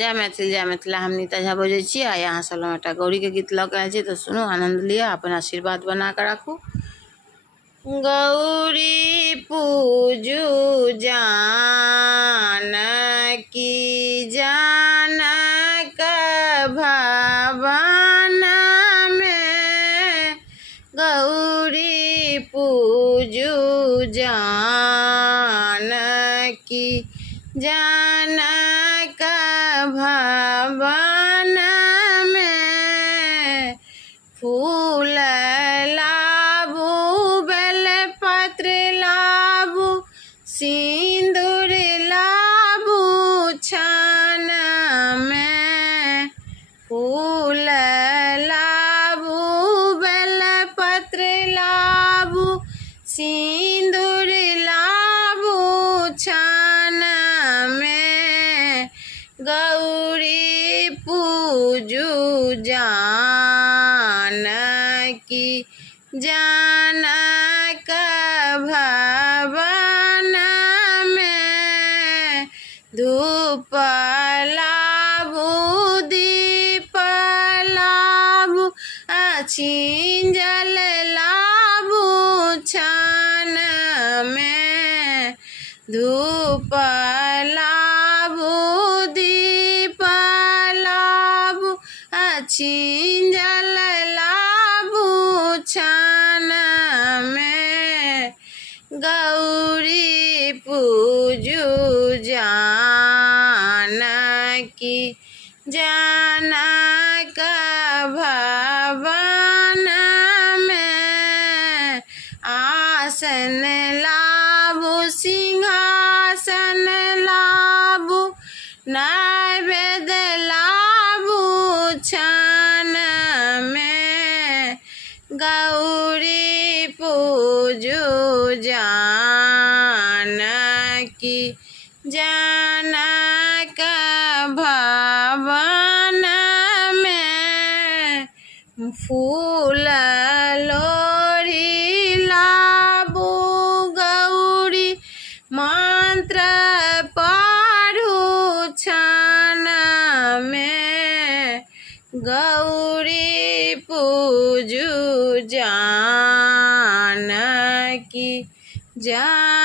जय मैथिल जय मिथिला। हम नीता झा बजै छी आ यहाँ सब हम एकटा गौरी के गीत लऽ के आयल छी, तो सुनू, आनंद लिअ, अपन आशीर्वाद बना के राखू। गौरी पूजू जानकी जानक भवन में, गौरी पूजू जानकी जानक भवन में, फूल लाबू बेलपत्र लाबू सिंदूर लाबू छान में, फूल लाबू बेलपत्र लाबू सिंदूर लाबू छान में, गौरी पूजू जानकी जानक भवन में, धूप लाबू दीप लाबू अछिंजल लाबू छान में, धूप लाबू दीप लाबू अछिंजल लाबू छान में, गौरी पूजू जानकी जानक भवन में, आसन लाबू सिंहासन लाबू नैवेद्य लाबू छान में, गौरी पूजू जानकी जानक भवन में, फूल लोरी लाबू गौरी मंत्र पढ़ू छान में, गौरी पूजू जानकी जानक